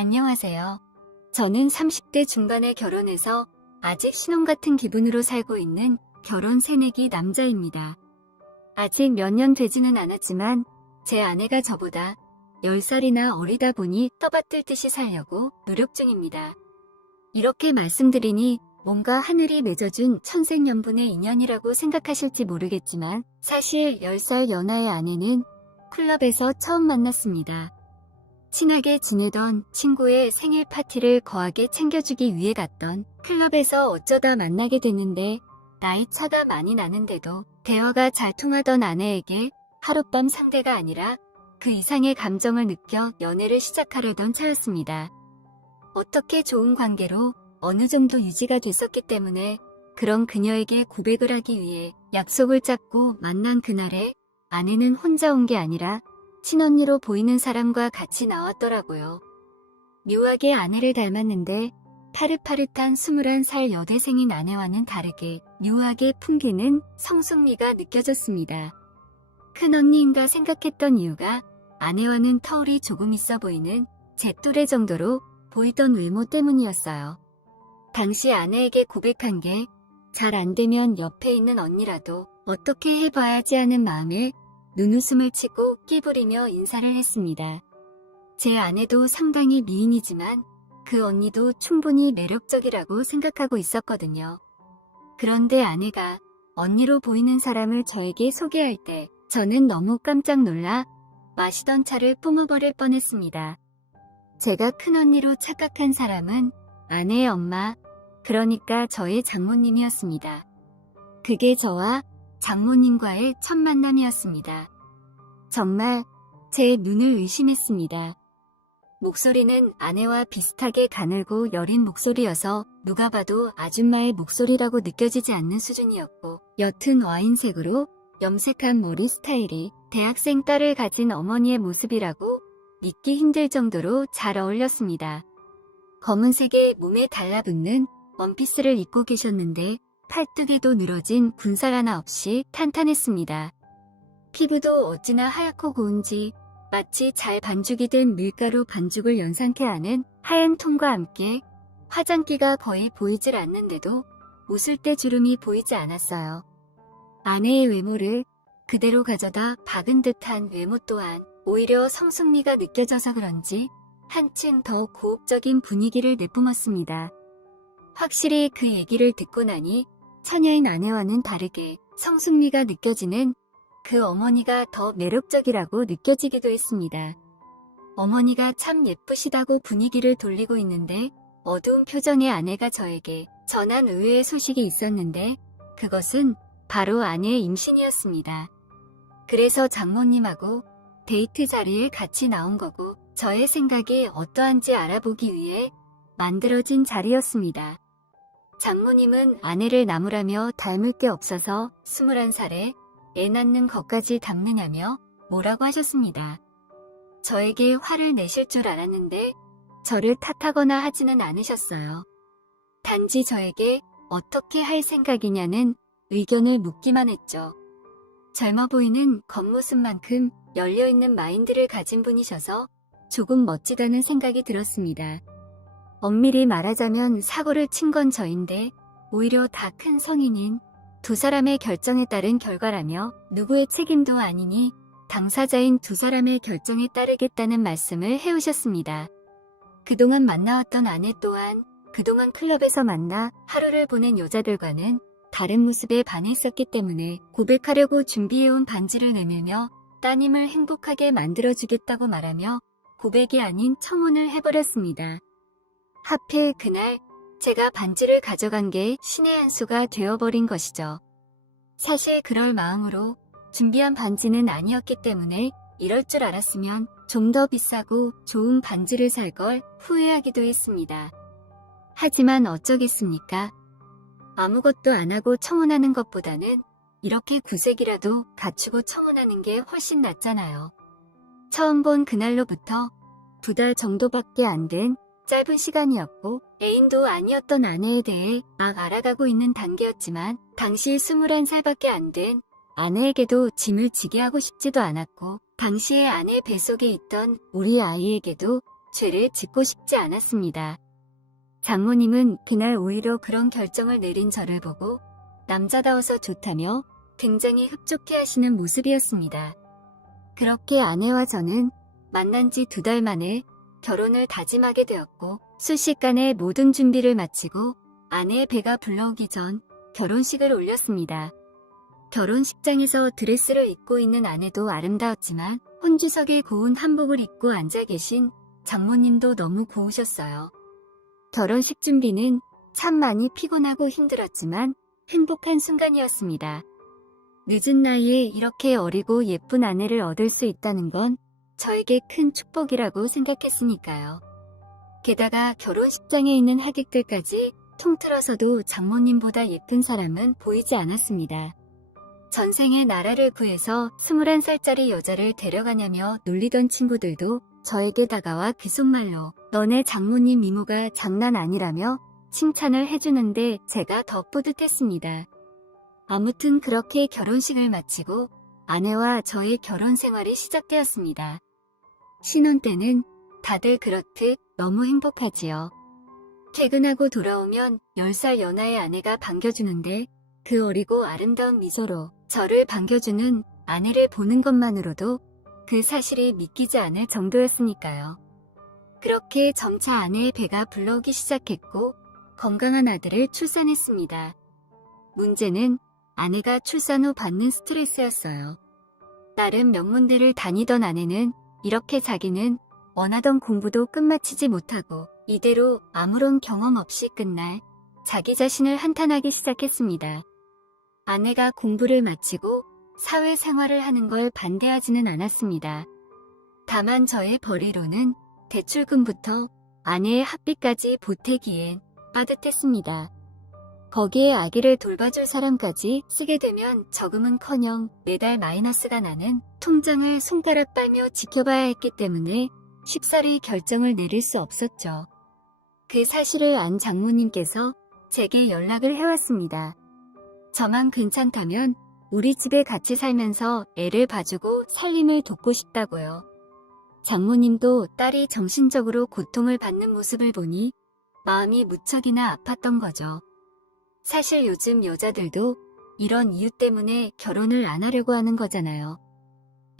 안녕하세요. 저는 30대 중반에 결혼해서 아직 신혼 같은 기분으로 살고 있는 결혼 새내기 남자입니다. 아직 몇 년 되지는 않았지만 제 아내가 저보다 10살이나 어리다 보니 떠받들듯이 살려고 노력 중입니다. 이렇게 말씀드리니 뭔가 하늘이 맺어준 천생연분의 인연이라고 생각하실지 모르겠지만 사실 10살 연하의 아내는 클럽에서 처음 만났습니다. 친하게 지내던 친구의 생일 파티를 거하게 챙겨주기 위해 갔던 클럽에서 어쩌다 만나게 됐는데 나이 차가 많이 나는데도 대화가 잘 통하던 아내에게 하룻밤 상대가 아니라 그 이상의 감정을 느껴 연애를 시작하려던 차였습니다. 어떻게 좋은 관계로 어느 정도 유지가 됐었기 때문에 그런 그녀에게 고백을 하기 위해 약속을 잡고 만난 그날에 아내는 혼자 온 게 아니라 친언니로 보이는 사람과 같이 나왔더라고요. 묘하게 아내를 닮았는데 파릇파릇한 21살 여대생인 아내와는 다르게 묘하게 풍기는 성숙미가 느껴졌습니다. 큰언니인가 생각했던 이유가 아내와는 터울이 조금 있어 보이는 제 또래 정도로 보이던 외모 때문이었어요. 당시 아내에게 고백한 게 잘 안되면 옆에 있는 언니라도 어떻게 해봐야지 하는 마음에 눈웃음을 치고 끼부리며 인사를 했습니다. 제 아내도 상당히 미인이지만 그 언니도 충분히 매력적이라고 생각하고 있었거든요. 그런데 아내가 언니로 보이는 사람을 저에게 소개할 때 저는 너무 깜짝 놀라 마시던 차를 뿜어버릴 뻔했습니다. 제가 큰언니로 착각한 사람은 아내의 엄마, 그러니까 저의 장모님이었습니다. 그게 저와 장모님과의 첫 만남이었습니다. 정말 제 눈을 의심했습니다. 목소리는 아내와 비슷하게 가늘고 여린 목소리여서 누가 봐도 아줌마의 목소리라고 느껴지지 않는 수준이었고 옅은 와인색으로 염색한 머리 스타일이 대학생 딸을 가진 어머니의 모습이라고 믿기 힘들 정도로 잘 어울렸습니다. 검은색의 몸에 달라붙는 원피스를 입고 계셨는데 팔뚝에도 늘어진 군살 하나 없이 탄탄했습니다. 피부도 어찌나 하얗고 고운지 마치 잘 반죽이 된 밀가루 반죽을 연상케 하는 하얀 톤과 함께 화장기가 거의 보이질 않는데도 웃을 때 주름이 보이지 않았어요. 아내의 외모를 그대로 가져다 박은 듯한 외모 또한 오히려 성숙미가 느껴져서 그런지 한층 더 고혹적인 분위기를 내뿜었습니다. 확실히 그 얘기를 듣고 나니 처녀인 아내와는 다르게 성숙미가 느껴지는 그 어머니가 더 매력적이라고 느껴지기도 했습니다. 어머니가 참 예쁘시다고 분위기를 돌리고 있는데 어두운 표정의 아내가 저에게 전한 의외의 소식이 있었는데 그것은 바로 아내의 임신이었습니다. 그래서 장모님하고 데이트 자리에 같이 나온 거고 저의 생각이 어떠한지 알아보기 위해 만들어진 자리였습니다. 장모님은 아내를 나무라며 닮을 게 없어서 21살에 애 낳는 것까지 닮느냐며 뭐라고 하셨습니다. 저에게 화를 내실 줄 알았는데 저를 탓하거나 하지는 않으셨어요. 단지 저에게 어떻게 할 생각이냐는 의견을 묻기만 했죠. 젊어 보이는 겉모습만큼 열려있는 마인드를 가진 분이셔서 조금 멋지다는 생각이 들었습니다. 엄밀히 말하자면 사고를 친 건 저인데 오히려 다 큰 성인인 두 사람의 결정에 따른 결과라며 누구의 책임도 아니니 당사자인 두 사람의 결정에 따르겠다는 말씀을 해오셨습니다. 그동안 만나왔던 아내 또한 그동안 클럽에서 만나 하루를 보낸 여자들과는 다른 모습에 반했었기 때문에 고백하려고 준비해온 반지를 내밀며 따님을 행복하게 만들어주겠다고 말하며 고백이 아닌 청혼을 해버렸습니다. 하필 그날 제가 반지를 가져간 게 신의 한 수가 되어버린 것이죠. 사실 그럴 마음으로 준비한 반지는 아니었기 때문에 이럴 줄 알았으면 좀 더 비싸고 좋은 반지를 살 걸 후회하기도 했습니다. 하지만 어쩌겠습니까? 아무것도 안 하고 청혼하는 것보다는 이렇게 구색이라도 갖추고 청혼하는 게 훨씬 낫잖아요. 처음 본 그날로부터 2달 정도밖에 안 된 짧은 시간이었고 애인도 아니었던 아내에 대해 막 알아가고 있는 단계였지만 당시 21살밖에 안 된 아내에게도 짐을 지게 하고 싶지도 않았고 당시에 아내 뱃속에 있던 우리 아이에게도 죄를 짓고 싶지 않았습니다. 장모님은 그날 오히려 그런 결정을 내린 저를 보고 남자다워서 좋다며 굉장히 흡족해 하시는 모습이었습니다. 그렇게 아내와 저는 만난 지 2달 만에 결혼을 다짐하게 되었고 순식간에 모든 준비를 마치고 아내의 배가 불러오기 전 결혼식을 올렸습니다. 결혼식장에서 드레스를 입고 있는 아내도 아름다웠지만 혼주석에 고운 한복을 입고 앉아 계신 장모님도 너무 고우셨어요. 결혼식 준비는 참 많이 피곤하고 힘들었지만 행복한 순간이었습니다. 늦은 나이에 이렇게 어리고 예쁜 아내를 얻을 수 있다는 건 저에게 큰 축복이라고 생각했으니까요. 게다가 결혼식장에 있는 하객들까지 통틀어서도 장모님보다 예쁜 사람은 보이지 않았습니다. 전생에 나라를 구해서 21살짜리 여자를 데려가냐며 놀리던 친구들도 저에게 다가와 귓속말로 너네 장모님 미모가 장난 아니라며 칭찬을 해주는데 제가 더 뿌듯했습니다. 아무튼 그렇게 결혼식을 마치고 아내와 저의 결혼 생활이 시작되었습니다. 신혼 때는 다들 그렇듯 너무 행복하지요. 퇴근하고 돌아오면 10살 연하의 아내가 반겨주는데 그 어리고 아름다운 미소로 저를 반겨주는 아내를 보는 것만으로도 그 사실이 믿기지 않을 정도였으니까요. 그렇게 점차 아내의 배가 불러오기 시작했고 건강한 아들을 출산했습니다. 문제는 아내가 출산 후 받는 스트레스였어요. 나름 명문대를 다니던 아내는 이렇게 자기는 원하던 공부도 끝마치지 못하고 이대로 아무런 경험 없이 끝날 자기 자신을 한탄하기 시작했습니다. 아내가 공부를 마치고 사회생활을 하는 걸 반대하지는 않았습니다. 다만 저의 벌이로는 대출금부터 아내의 학비까지 보태기엔 빠듯했습니다. 거기에 아기를 돌봐줄 사람까지 쓰게 되면 저금은커녕 매달 마이너스가 나는 통장을 손가락 빨며 지켜봐야 했기 때문에 쉽사리 결정을 내릴 수 없었죠. 그 사실을 안 장모님께서 제게 연락을 해왔습니다. 저만 괜찮다면 우리 집에 같이 살면서 애를 봐주고 살림을 돕고 싶다고요. 장모님도 딸이 정신적으로 고통을 받는 모습을 보니 마음이 무척이나 아팠던 거죠. 사실 요즘 여자들도 이런 이유 때문에 결혼을 안 하려고 하는 거잖아요.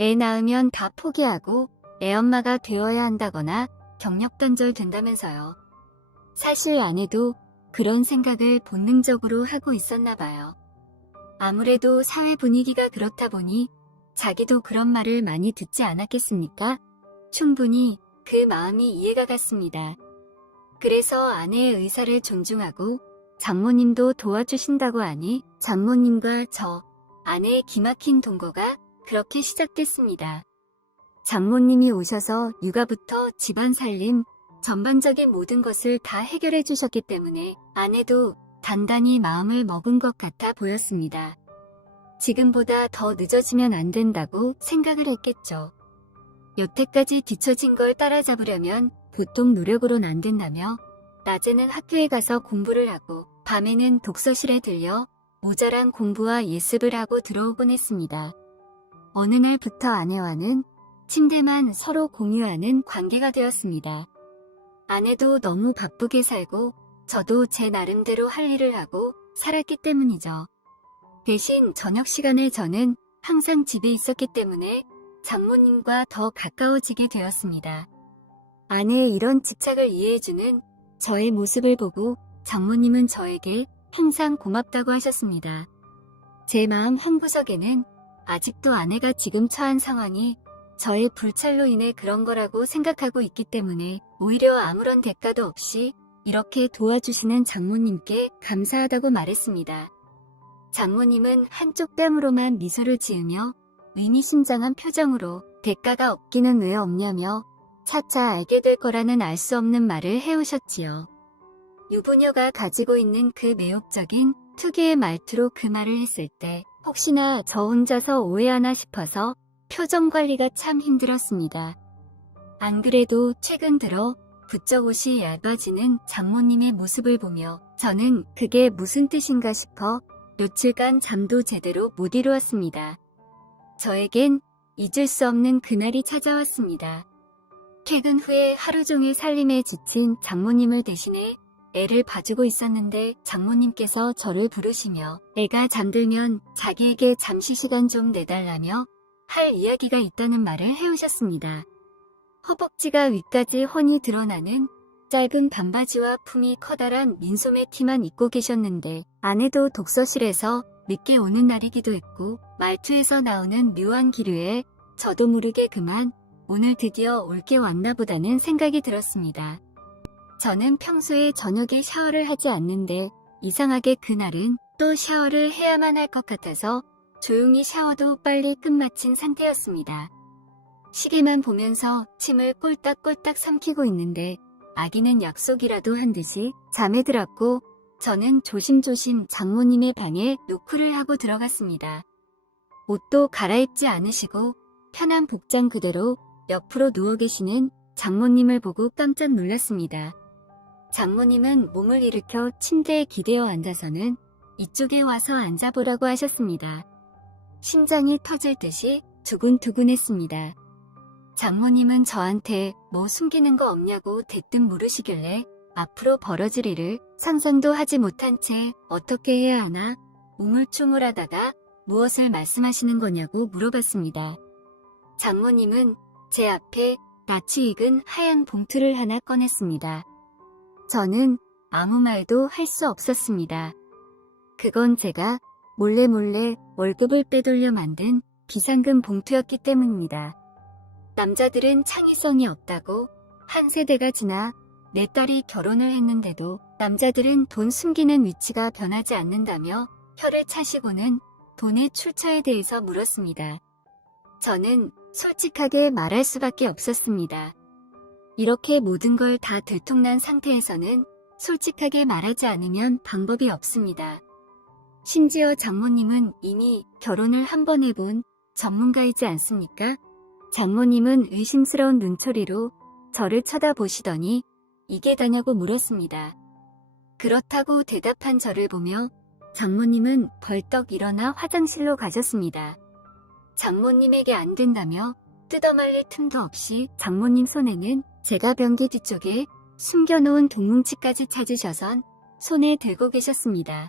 애 낳으면 다 포기하고 애 엄마가 되어야 한다거나 경력 단절된다면서요. 사실 아내도 그런 생각을 본능적으로 하고 있었나 봐요. 아무래도 사회 분위기가 그렇다 보니 자기도 그런 말을 많이 듣지 않았겠습니까? 충분히 그 마음이 이해가 갔습니다. 그래서 아내의 의사를 존중하고 장모님도 도와주신다고 하니 장모님과 저, 아내의 기막힌 동거가 그렇게 시작됐습니다. 장모님이 오셔서 육아부터 집안 살림, 전반적인 모든 것을 다 해결해 주셨기 때문에 아내도 단단히 마음을 먹은 것 같아 보였습니다. 지금보다 더 늦어지면 안 된다고 생각을 했겠죠. 여태까지 뒤처진 걸 따라잡으려면 보통 노력으로는 안 된다며 낮에는 학교에 가서 공부를 하고 밤에는 독서실에 들려 모자란 공부와 예습을 하고 들어오곤 했습니다. 어느 날부터 아내와는 침대만 서로 공유하는 관계가 되었습니다. 아내도 너무 바쁘게 살고 저도 제 나름대로 할 일을 하고 살았기 때문이죠. 대신 저녁 시간에 저는 항상 집에 있었기 때문에 장모님과 더 가까워지게 되었습니다. 아내의 이런 집착을 이해해주는 저의 모습을 보고 장모님은 저에게 항상 고맙다고 하셨습니다. 제 마음 한구석에는 아직도 아내가 지금 처한 상황이 저의 불찰로 인해 그런 거라고 생각하고 있기 때문에 오히려 아무런 대가도 없이 이렇게 도와주시는 장모님께 감사하다고 말했습니다. 장모님은 한쪽 뺨으로만 미소를 지으며 의미심장한 표정으로 대가가 없기는 왜 없냐며 차차 알게 될 거라는 알 수 없는 말을 해오셨지요. 유부녀가 가지고 있는 그 매혹적인 특유의 말투로 그 말을 했을 때 혹시나 저 혼자서 오해하나 싶어서 표정 관리가 참 힘들었습니다. 안 그래도 최근 들어 부쩍 옷이 얇아지는 장모님의 모습을 보며 저는 그게 무슨 뜻인가 싶어 며칠간 잠도 제대로 못 이루었습니다. 저에겐 잊을 수 없는 그날이 찾아왔습니다. 퇴근 후에 하루 종일 살림에 지친 장모님을 대신해 애를 봐주고 있었는데 장모님께서 저를 부르시며 애가 잠들면 자기에게 잠시 시간 좀 내달라며 할 이야기가 있다는 말을 해오셨습니다. 허벅지가 위까지 훤히 드러나는 짧은 반바지와 품이 커다란 민소매 티만 입고 계셨는데 아내도 독서실에서 늦게 오는 날이기도 했고 말투에서 나오는 묘한 기류에 저도 모르게 그만 오늘 드디어 올 게 왔나 보다는 생각이 들었습니다. 저는 평소에 저녁에 샤워를 하지 않는데 이상하게 그날은 또 샤워를 해야만 할 것 같아서 조용히 샤워도 빨리 끝마친 상태였습니다. 시계만 보면서 침을 꼴딱꼴딱 삼키고 있는데 아기는 약속이라도 한 듯이 잠에 들었고 저는 조심조심 장모님의 방에 노크를 하고 들어갔습니다. 옷도 갈아입지 않으시고 편한 복장 그대로 옆으로 누워 계시는 장모님을 보고 깜짝 놀랐습니다. 장모님은 몸을 일으켜 침대에 기대어 앉아서는 이쪽에 와서 앉아보라고 하셨습니다. 심장이 터질 듯이 두근두근했습니다. 장모님은 저한테 뭐 숨기는 거 없냐고 대뜸 물으시길래 앞으로 벌어질 일을 상상도 하지 못한 채 어떻게 해야 하나 우물쭈물하다가 무엇을 말씀하시는 거냐고 물어봤습니다. 장모님은 제 앞에 낯이 익은 하얀 봉투를 하나 꺼냈습니다. 저는 아무 말도 할 수 없었습니다. 그건 제가 몰래 월급을 빼돌려 만든 비상금 봉투였기 때문입니다. 남자들은 창의성이 없다고 한 세대가 지나 내 딸이 결혼을 했는데도 남자들은 돈 숨기는 위치가 변하지 않는다며 혀를 차시고는 돈의 출처에 대해서 물었습니다. 저는 솔직하게 말할 수밖에 없었습니다. 이렇게 모든 걸 다 들통난 상태에서는 솔직하게 말하지 않으면 방법이 없습니다. 심지어 장모님은 이미 결혼을 한 번 해본 전문가이지 않습니까? 장모님은 의심스러운 눈초리로 저를 쳐다보시더니 이게 다냐고 물었습니다. 그렇다고 대답한 저를 보며 장모님은 벌떡 일어나 화장실로 가셨습니다. 장모님에게 안 된다며 뜯어말릴 틈도 없이 장모님 손에는 제가 변기 뒤쪽에 숨겨놓은 돈뭉치까지 찾으셔선 손에 들고 계셨습니다.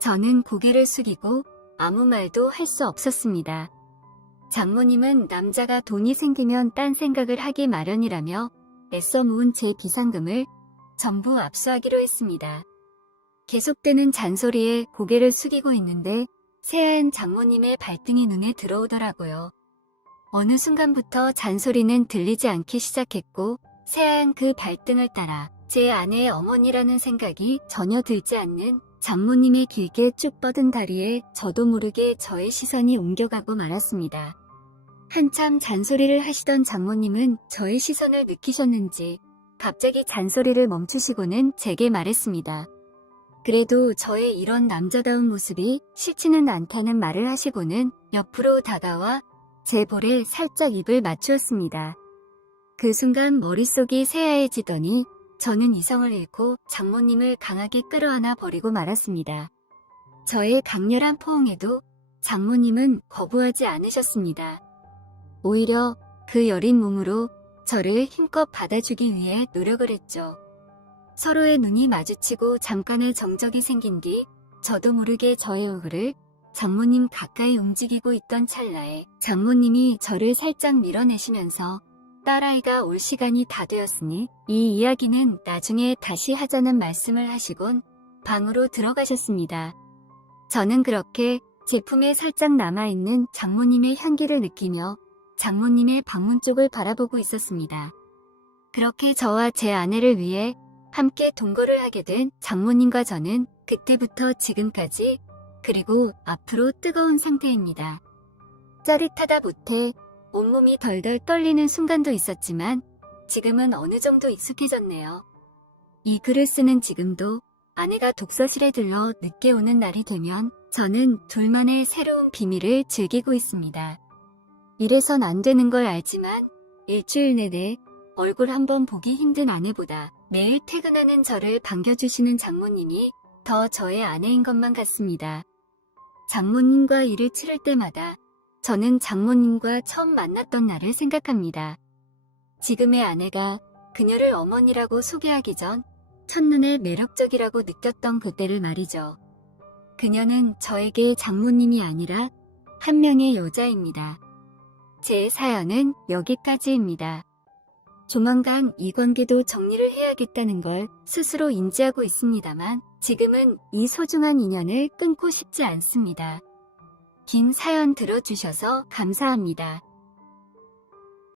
저는 고개를 숙이고 아무 말도 할 수 없었습니다. 장모님은 남자가 돈이 생기면 딴 생각을 하기 마련이라며 애써 모은 제 비상금을 전부 압수하기로 했습니다. 계속되는 잔소리에 고개를 숙이고 있는데 새하얀 장모님의 발등이 눈에 들어오더라고요. 어느 순간부터 잔소리는 들리지 않기 시작했고 새하얀 그 발등을 따라 제 아내의 어머니라는 생각이 전혀 들지 않는 장모님의 길게 쭉 뻗은 다리에 저도 모르게 저의 시선이 옮겨가고 말았습니다. 한참 잔소리를 하시던 장모님은 저의 시선을 느끼셨는지 갑자기 잔소리를 멈추시고는 제게 말했습니다. 그래도 저의 이런 남자다운 모습이 싫지는 않다는 말을 하시고는 옆으로 다가와 제 볼에 살짝 입을 맞추었습니다. 그 순간 머릿속이 새하얘지더니 저는 이성을 잃고 장모님을 강하게 끌어안아 버리고 말았습니다. 저의 강렬한 포옹에도 장모님은 거부하지 않으셨습니다. 오히려 그 여린 몸으로 저를 힘껏 받아주기 위해 노력을 했죠. 서로의 눈이 마주치고 잠깐의 정적이 생긴 뒤 저도 모르게 저의 얼굴을 장모님 가까이 움직이고 있던 찰나에 장모님이 저를 살짝 밀어내시면서 딸아이가 올 시간이 다 되었으니 이 이야기는 나중에 다시 하자는 말씀을 하시곤 방으로 들어가셨습니다. 저는 그렇게 제품에 살짝 남아있는 장모님의 향기를 느끼며 장모님의 방문 쪽을 바라보고 있었습니다. 그렇게 저와 제 아내를 위해 함께 동거를 하게 된 장모님과 저는 그때부터 지금까지 그리고 앞으로 뜨거운 상태입니다. 짜릿하다 못해 온몸이 덜덜 떨리는 순간도 있었지만 지금은 어느 정도 익숙해졌네요. 이 글을 쓰는 지금도 아내가 독서실에 들러 늦게 오는 날이 되면 저는 둘만의 새로운 비밀을 즐기고 있습니다. 이래선 안 되는 걸 알지만 일주일 내내 얼굴 한번 보기 힘든 아내보다 매일 퇴근하는 저를 반겨주시는 장모님이 더 저의 아내인 것만 같습니다. 장모님과 일을 치를 때마다 저는 장모님과 처음 만났던 날을 생각합니다. 지금의 아내가 그녀를 어머니라고 소개하기 전 첫눈에 매력적이라고 느꼈던 그때를 말이죠. 그녀는 저에게 장모님이 아니라 한 명의 여자입니다. 제 사연은 여기까지입니다. 조만간 이 관계도 정리를 해야겠다는 걸 스스로 인지하고 있습니다만 지금은 이 소중한 인연을 끊고 싶지 않습니다. 긴 사연 들어주셔서 감사합니다.